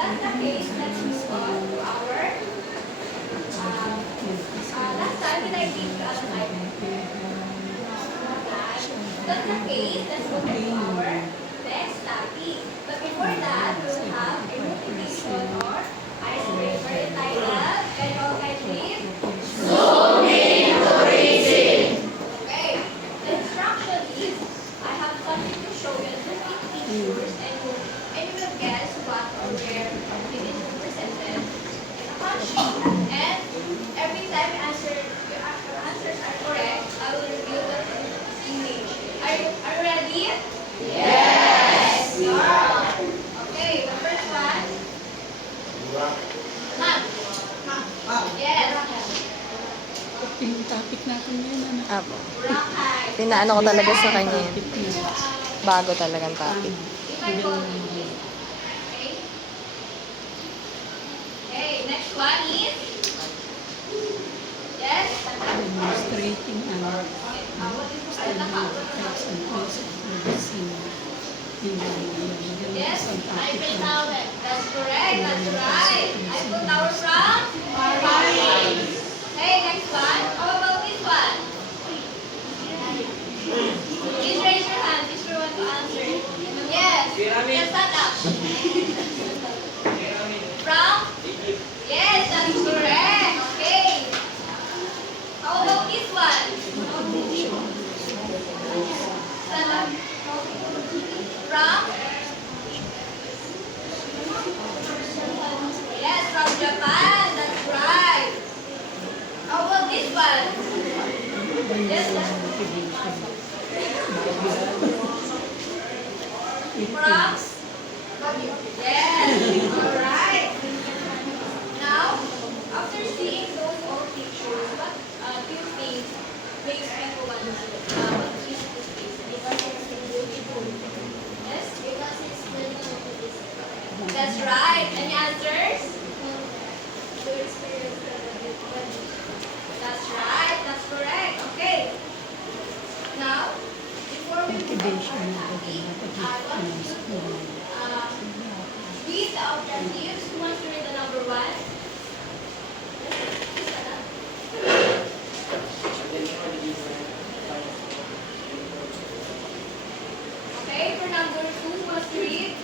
that's the case, let's move on to our last time. Did I give you other time? That's the case, let's move on to our next topic. But before that, we'll have a motivation or icebreaker entitled, can you all guys read? Okay, the instruction is, I have something to show you as 15 pictures, and you will guess what or where it is represented in a hot sheet. And every time your answers are correct, I will reveal the image. Are you ready? Yes! Okay, the first one. Ma'am. Yes. Yung topic natin yan, ano? Apo. Rock height. Pinaano ko talaga sa kanya yun. Topic na. Bago talagang topic. If I call you. Okay. Okay, next one is. Yes. Demonstrating What ang is the types and ways of medicine. Yes, Eiffel Tower. That's correct. That's right. Eiffel Tower from Paris. Okay, next one. How about this one? Please raise your hand if you want to answer. Yes. Yes, stand up. From? Yes, that's correct. Okay. How about this one? Stand up. From? Yes, from Japan. That's right. How about this one? Yes, from? Yes. All right. Now, after seeing those old pictures, what do you think makes people want to see it? What is this place? Because it's beautiful. Yes? Because it's beautiful. That's right. Any answers? To experience the That's right. That's correct. Okay. Now, before we move on to our topic, I want you to read the objectives. Who wants to read the number one? Okay, for number two, who wants to read?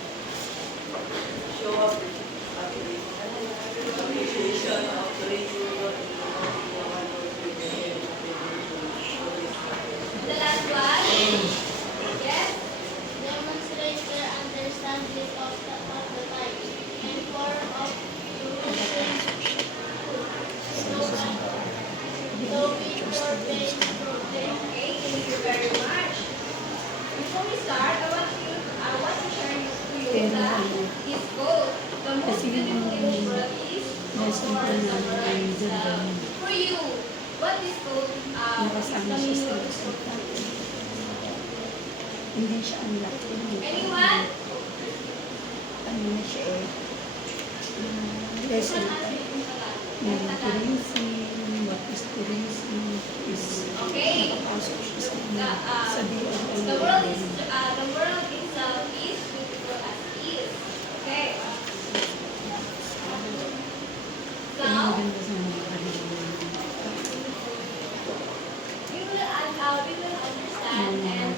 The last one? Yes? Demonstrate their understanding of the type and form of Eurasian slogan. Knowing your base problem. Okay, thank you very much. Before we start, I want to share to you that this quote, the most beautiful in the world is lesson ko namin yung ganda. for you. What this quote is Nakasama the siya meaning sa of this quote? Hindi siya ang laki. Anyone? Ano na siya eh. Lesson ng tourism, what is tourism, is Okay. nakapasok siya sa The DOL. the world itself is beautiful as it is. Okay. Ang Now, ganda sa mga kanila. we will understand and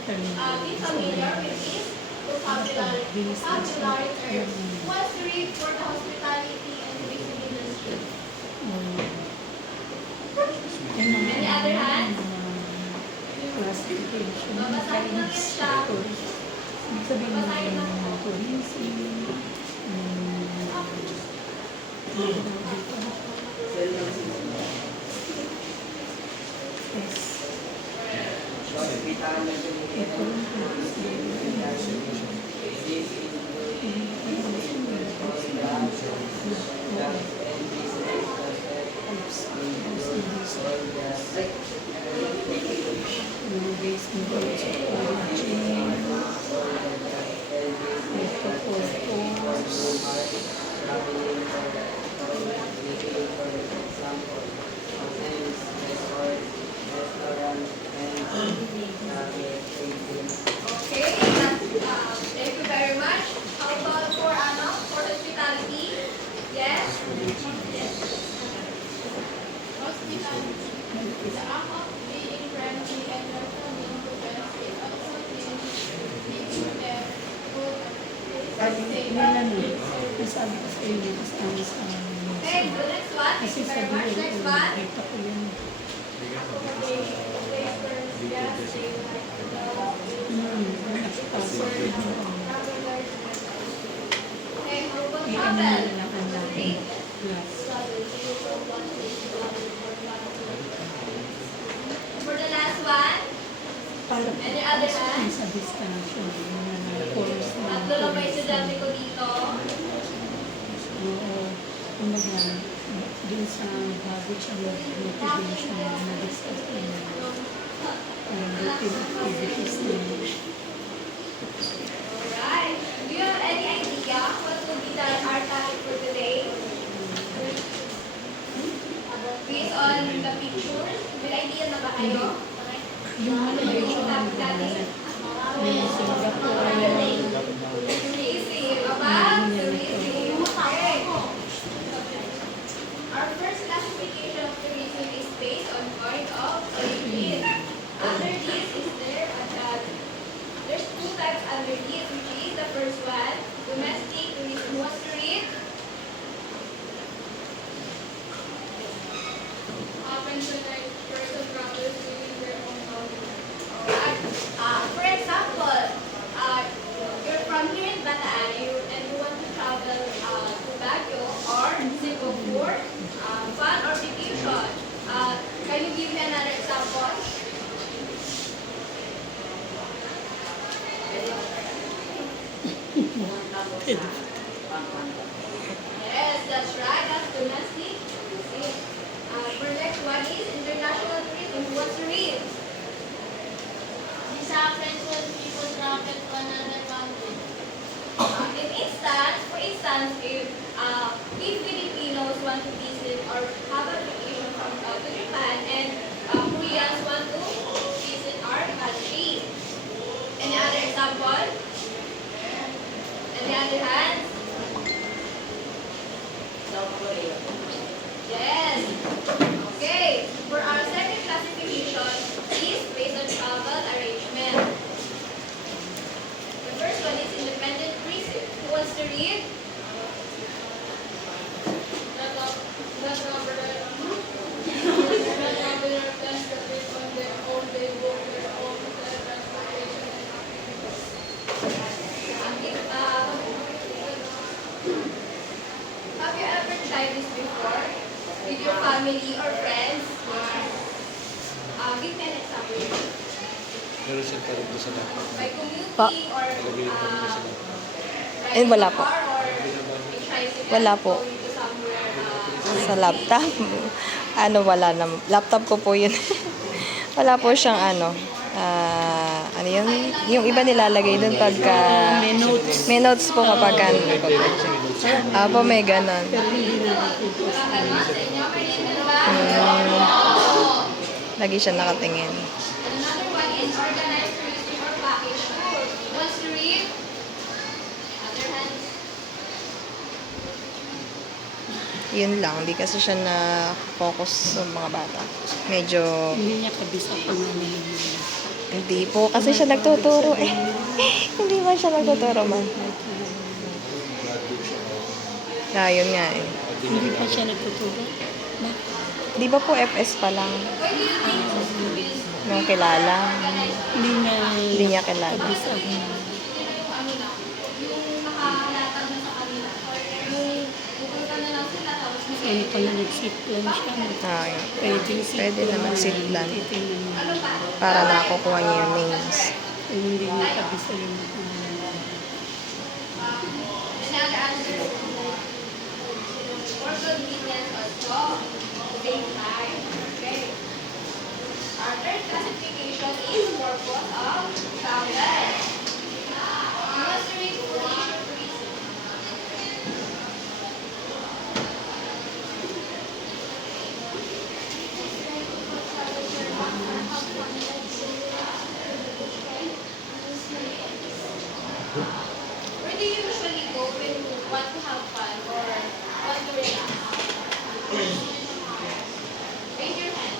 be familiar with this vocabulary terms. Who wants to read for the hospitality and tourism industry? Any other hand? Classification. Babasahin lang yan siya. Ibig sabihin Babasahin lang ng po. tourism, based on origin, Restaurant and yung likas namin sa Okay, so next one. Thank kasi you sa very much. video, Next one. nakita ko yun. Nakita ko sa video. Okay, purple I-ano travel. nila lang ang natin. Glass. For the last one, Para any other one? sa distansya, yung mga course na. Tatlo lang ba yung estudyante ko dito? Oo. Kumbaga, dun sa baggage ang motivation na na-discuss na routine activities na. Alright. Do you have any idea what will be our topic for today? Based on the pictures, may idea na ba kayo? Yung motivation na yung Singapore, Easy, about tourism. Okay. Our first classification of tourism is based on point of origin. Under this is there's two types under this, which is the first one, domestic tourism. Who wants to read? Pensionary person travelers using their own home. For example, you're from here in Bataan and you want to travel to Baguio or Singapore, fun or vacation. Can you give me another example? Yes, that's right. That's domestic. For next one is international tourism. Who wants to read? This happens when people travel to another country. For instance, if Filipinos want to visit or have a vacation to Japan and Koreans want to visit our country. Any other example? Any other hands? Yes. Okay. For our second classification is based on travel arrangement. The first one is independent tourism. Who wants to read? The traveler plans the trip on their own. They book their own hotel, transportation, and activities. Have you ever tried this before with your family or friends? Give me an example. Meron siya parang doon sa dapat. By commuting Pa. or Eh, wala po. car or a tricycle Wala po. going to somewhere. Sa laptop. Wala na. Laptop ko po yun. Wala po siyang ano yun? Yung iba nilalagay dun pagka... May notes. May notes po kapag Apo, may ganon. Pero hindi na nakita. Kakalaman sa inyo, may limit ba? Lagi siya nakatingin. And another one is organized tourism or package tour. Who wants to read? Other hands. Yun lang. Hindi kasi siya na-focus sa mga bata. Medyo... Hindi niya kabisa pa namin. Hindi po. Kasi siya nagtuturo eh. Hindi ba siya nagtuturo man? Yun nga eh. Hindi pa siya nagtuturo. Di ba po FS pa lang? Why do you think Nung kilala. Hindi Hindi niya kilala. kabisa. yung nakahalatag na sa kanila? Yung pupunta na lang sila tapos Ano pala nag-sit plan siya. Yun. Pwedeng sit Pwede plan. naman sit plan. Titingnan mo. Para nakukuha niya yung names. Kung hindi niya kabisa yung another answer. For convenience also. Same time. Okay. Our third classification is purpose of travel. You must read for leisure tourism. Where do you usually go when you want to have fun or want to relax? Raise your hand.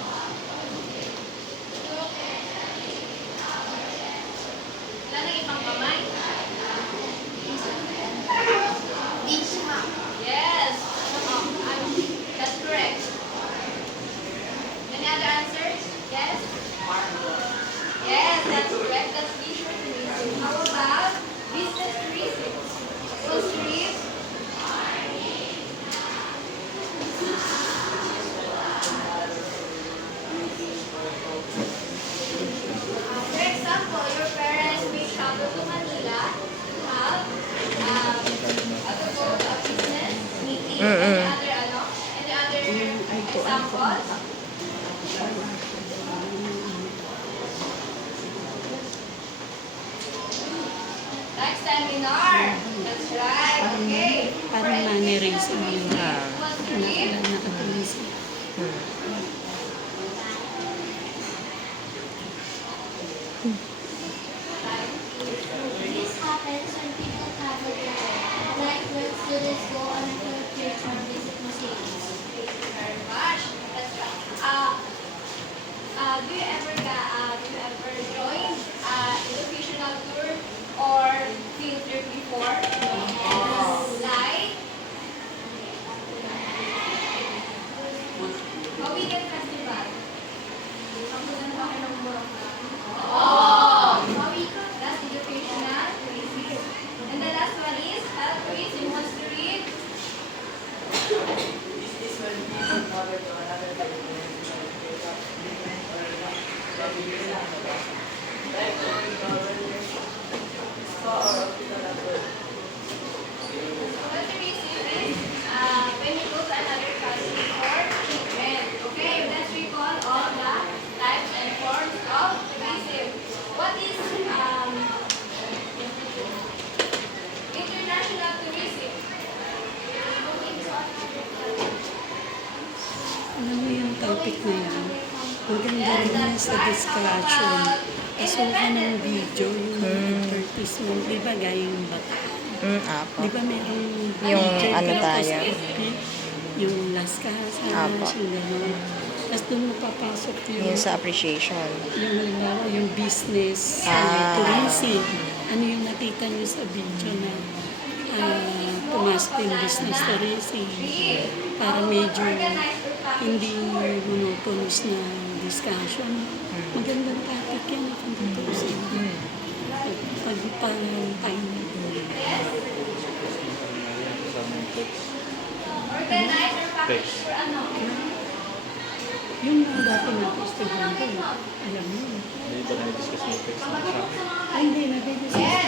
Wala nang ibang kamay. Mm-mm. Any other examples? Like seminar. That's right. Okay. Parang mannerism yun. What's the name? Nakatuloy siya. This happens when people travel abroad, like when students go on a field trip or visit museums. Thank you very much. That's right. Do you ever join educational tour or field trip before? Like a weekend festival. Kamulan ba kayo ng Oh! That's educational tourism. And the last one is health tourism. Who wants to read? What tourism is when you go to another country for treatment. Okay, let's recall all the types and forms of tourism. What is international tourism? Alam mo yung topic na yan, maganda rin yan sa discussion. Pasukan ng video, yung advertisement, di ba gaya yung bata? Apo. Di ba merong Yung video ano ka, tayo? tapos FB, yung Las Casas, Apo. yung gano'n. Tapos doon mo papasok Yun sa appreciation. yung halimbawa, yung business, tourism. Ano yung nakita niyo sa video na pumasok yung business tourism para medyo hindi monotonous na discussion. Magandang topic yan kung tutusin. Pag-time. Organize or package for ano? Yung mga dati natin estudyante, alam mo. Hindi ba na-discuss mo yung text mo sa akin? Ay, hindi, nag-discuss.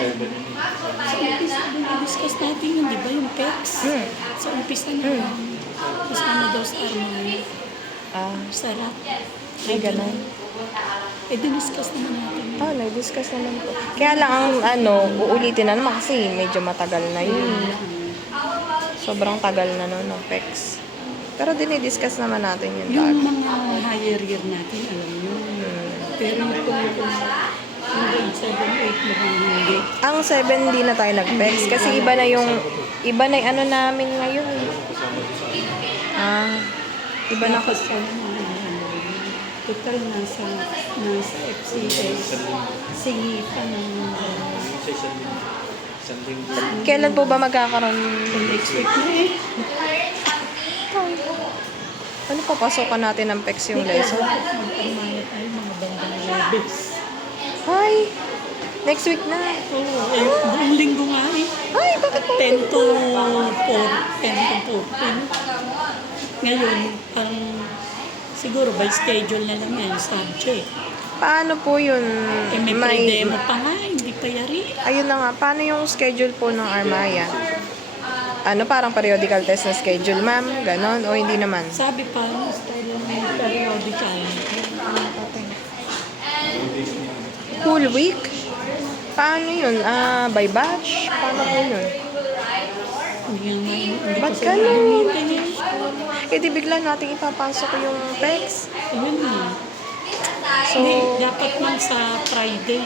Magpapayan na Nag-discuss natin yun, di ba? Yung PECS. Sa umpisa na yan. Kasama daw sa armay. Sarap. Ay, ganun. Eh, diniscuss naman natin. Nag-discuss naman po. Kaya lang ang uulitin na naman kasi medyo matagal na yun. Sobrang tagal na nun, ng PEX. Pero dinidiscuss naman natin yun Yung dati. mga higher year natin, alam nyo. Pero ito, yung grade 7, 8 mukhang hindi. Ang 7 hindi na tayo nag-PEX kasi iba na yung ano namin ngayon. Iba na Tapos, total nasa FCS. Singitan ng Sa isang linggo. Kailan po ba magkakaroon? next week na eh. Ano papasokan natin ng PEX yung lesson? Magpamaya tayo mga bandang labis. Hi! Next week na. Oo, buong linggo nga eh. Ay, bakit po? 10 to 14. Ngayon, siguro by schedule na lang yan, subject. Paano po yun? Eh, may pre-demo pa nga, hindi pa yari. Ayun na nga, paano yung schedule po ng Armaya? Ano, parang periodical test na schedule, ma'am? Ganon? O hindi naman? Sabi pa, style ng periodical. Whole week? Paano yun? By batch? Paano po yun? Hindi Ba't ko ganun? ganyan. Eh, di bigla natin ipapasok yung PEX. Ayun na. So, Hindi, dapat man sa Friday.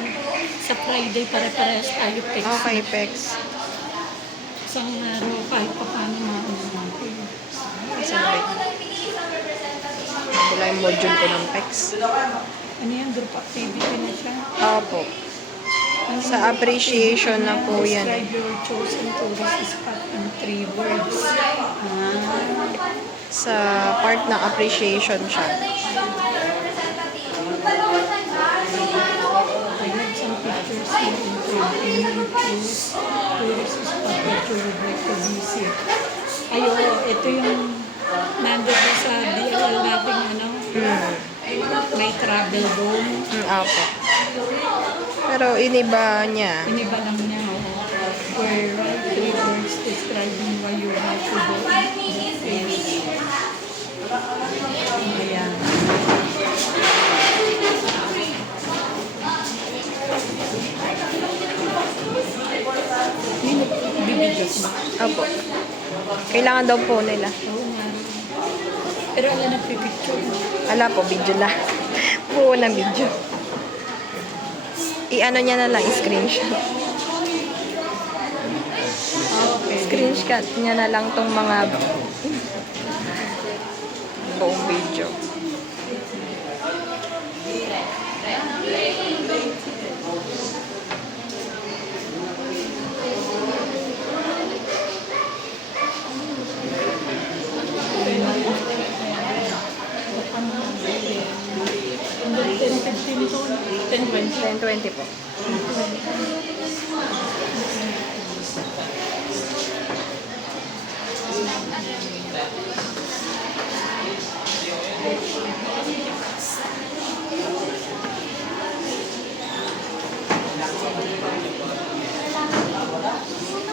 Sa Friday, pare-parehas tayo fix. okay, PEX. Isang araw, kahit pa paano mauna natin. Sabi. Wala yung module ko ng PEX. Ano yan, group activity na siya? Opo. Sa appreciation na po yan. Describe your chosen tourist spot in 3 words. Sa part ng appreciation siya. I have some pictures here in 20 tourist spot that you would like to visit. Ay, oo, ito yung nandun sa DLL natin, ano? May travel dome. Opo. Pero iniba niya. Iniba lang niya, oo. Where write 3 words describing why you like to go Kailangan daw po nila. Oo nga. Pero wala nagpipicture. Ala po, video lang. Buo ng video. I-ano niya na lang, screenshot. Okay. Screenshot niya na lang tong mga buong video. Hanggang 10:15 to. 10:20. 10:20 po.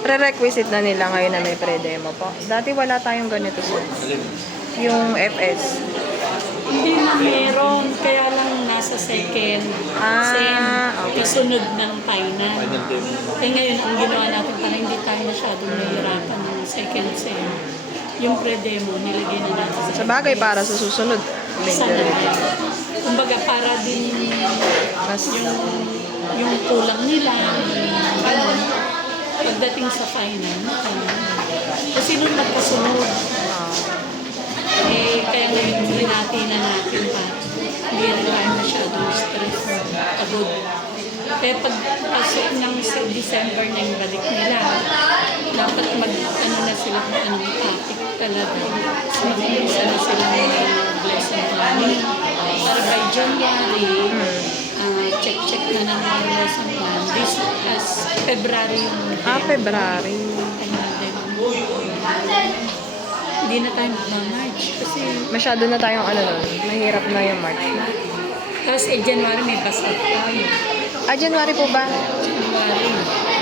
Prerequisite na nila ngayon na may pre-demo po. Dati wala tayong ganito sir. Alin? Yung FS. Hindi na meron. Kaya lang nasa second sem. Okay. Kasunod ng final. Final demo. Eh ngayon, ang ginawa natin para hindi tayo masyadong nahihirapan ng second sem. Yung pre-demo, nilagay na natin Sa bagay para sa susunod. sa Medyo kumbaga para din mas yung kulang nila, ganun. Pagdating sa final, kasi nung magkasunod, kaya ngayon hinati na natin pa. Hindi na tayo masyadong stress, pagod. Kaya pagpasok ng December na yung balik nila, dapat ano na sila kung anong topic talaga. So, isa na sila ng lesson planning. Para by January, check na ng mga lesson plan. This as February yung February. Hindi na tayo mag-March kasi Masyado na tayong ano nun. Mahirap na yung March. tapos January may basket tayo. January po ba? January.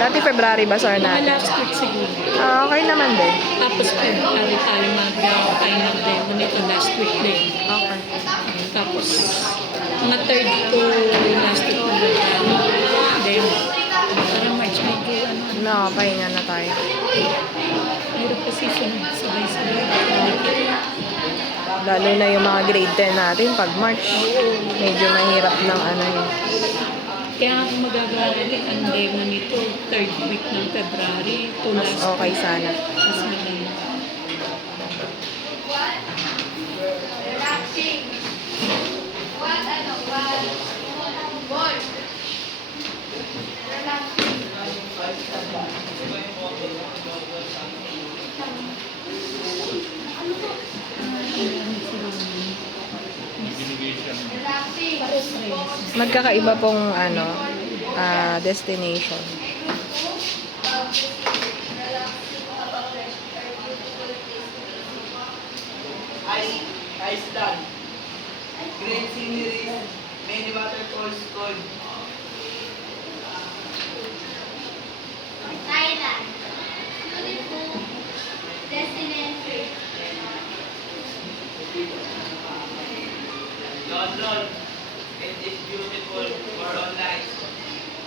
Dati February ba sir Mga natin? last week siguro. Okay naman din. Tapos February tayo mag-final demo nito last week din. Okay. Tapos mga third to last week na demo. Parang March medyo ano. Nakapahinga na tayo. Mayroon kasi sabay-sabay. Lalo na yung mga grade 10 natin pag March. Medyo mahirap ng ano yun. Kaya kung magagawa natin ang demo nito, third week ng February to last Okay sana. Mas maganda. Relaxing. What, Ball. Relaxing. Relaxing. Magkakaiba pong ano, destination. Iceland. Great scenery. Many waterfalls called Thailand. Beautiful destination. London. It is beautiful for all nights.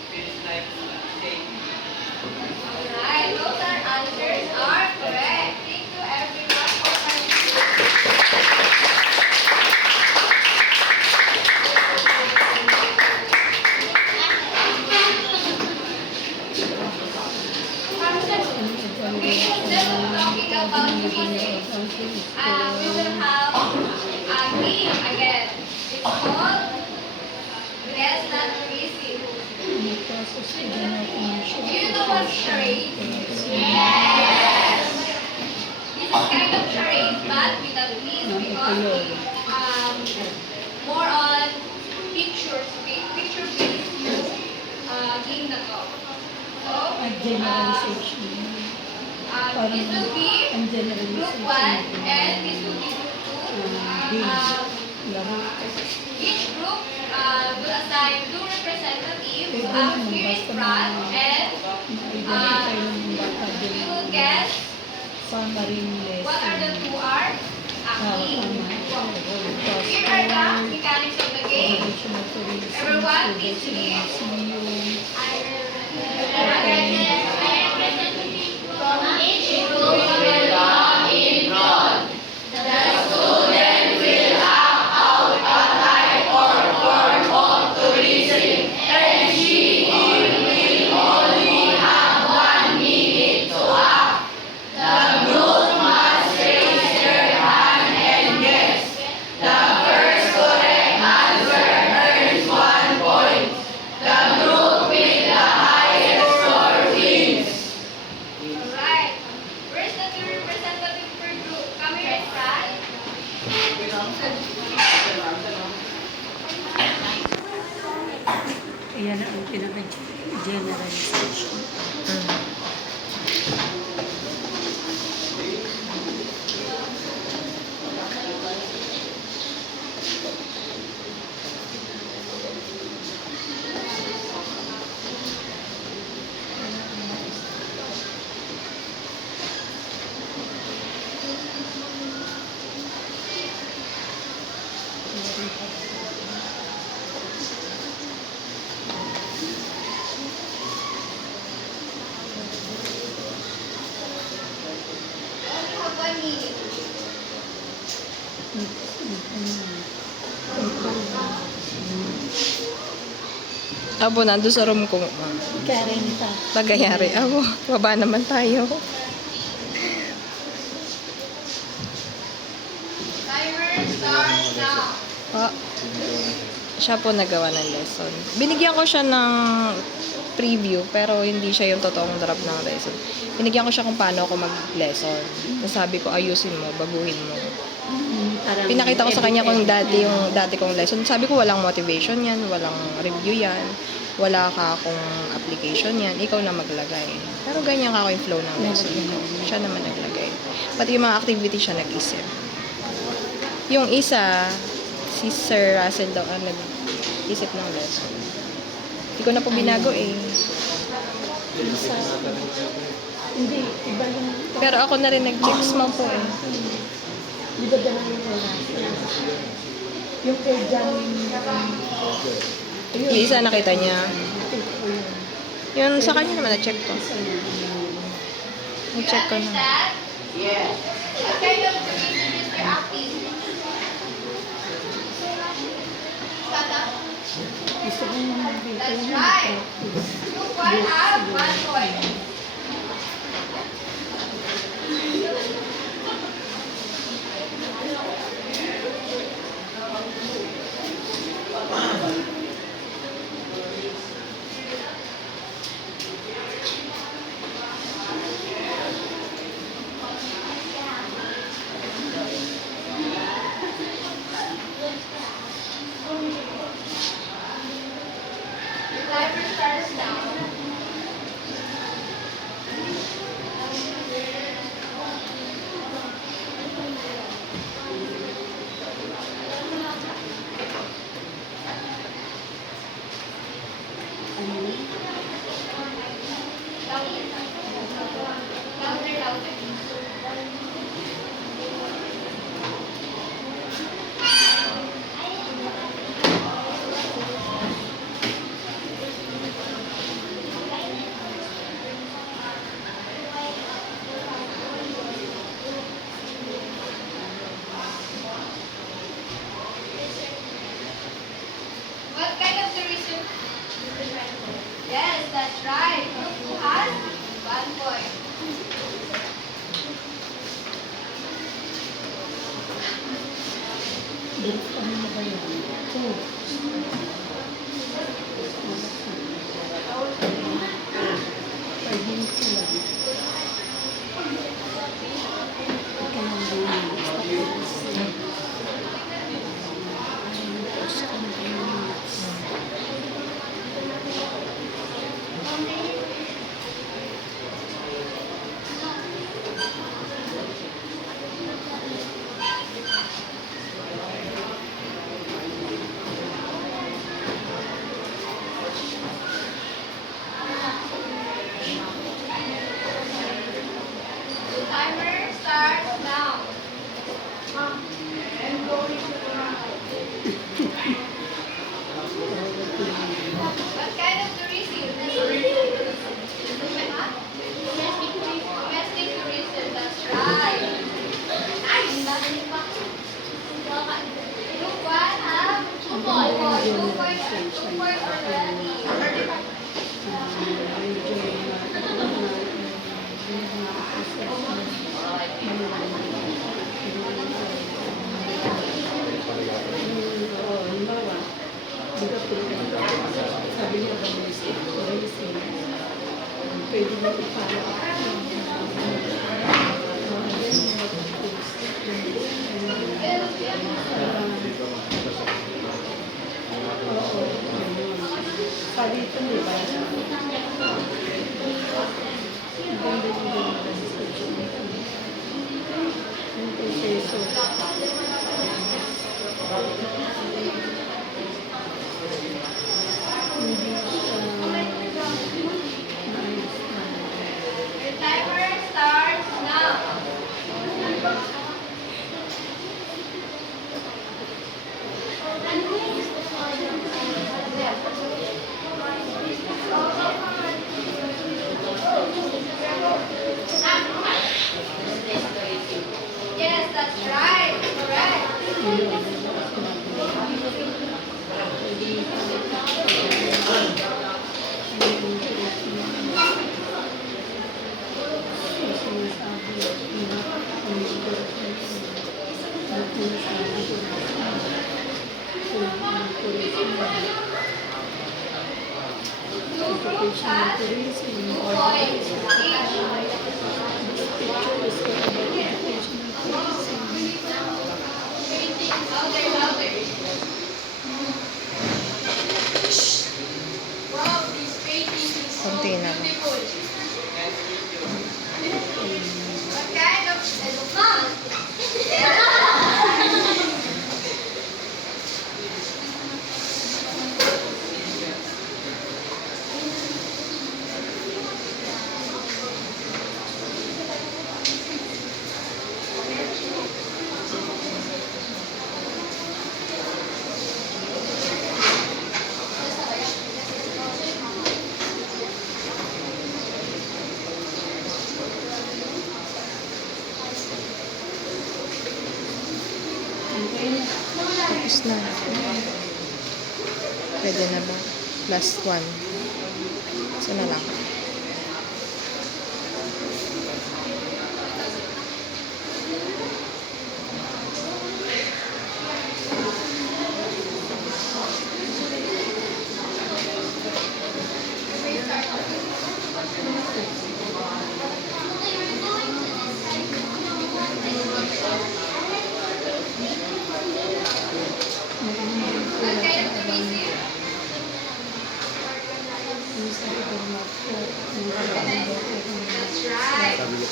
Feels like safe. Alright, those are answers are correct. Thank you everyone for participating. Talking about music. We will have a game again. It's called Guess Not Crazy. Do you know what charade? Yes! This is kind of charade, but with a twist because more on pictures, picture-based game na to. So, Generalization. this will be Ang group 1 and this will be group 2. Each group will assign 2 representatives here in front and you will guess what are the 2 are acting. Here are the mechanics of the game. Everyone, please leave. From each group, Ayan ang pinaka-generalization. Only have 1 minute. Abo, nandun sa room ko. Karen pa. Pagayari. Abo, baba naman tayo. Timer starts now. Ah, siya po nagawa ng lesson. Binigyan ko siya ng preview, pero hindi siya yung totoong draft ng lesson. Binigyan ko siya kung paano ako mag-lesson. Nasabi ko, ayusin mo, baguhin mo. Parang Pinakita ko sa kanya kung dati kong lesson. Sabi ko, walang motivation yan, walang review yan, wala ka akong application yan, ikaw na maglagay. Pero ganyan ka ako yung flow ng lesson ko. Siya naman naglagay. Pati yung mga activity siya nag-isip. Yung isa, si Sir Russell daw ang nag-isip ng lesson. Hindi ko na po binago eh. Isa. Hindi, iba yung... Pero ako na rin nag-checks mo po eh. Di ba dala yung wala? Yung kay Jan... Yung isa nakita niya. Yun sa kanya naman na-check ko. Na-check ko na. Understand? Yes. What kind of reason is there acting? Stand up. Gusto ko yung makita That's yung right. Group 1 have 1 point. Timer starts now. Louder, louder. What kind of tourism? Yes, that's right. Who has 1 point? ano na ba yun? Oh. Five minutes sila. Ikaw ang ganyan. Tapos kung 10 minutes. Timer starts now. What kind of tourism? Huh? Domestic tourism, that's right. Nice. Group 1 have 2 points. 2 points. 2 points already. Halimbawa, di ba sabi niya ba may state tourism, pwede mo i-follow up. Educational tourism, picture is about educational tourism. Konti na lang. Tapos na. Pwede na ba? Last one. Isa na lang. That's right. Sabi ko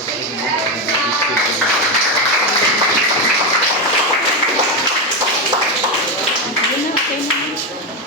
kasi,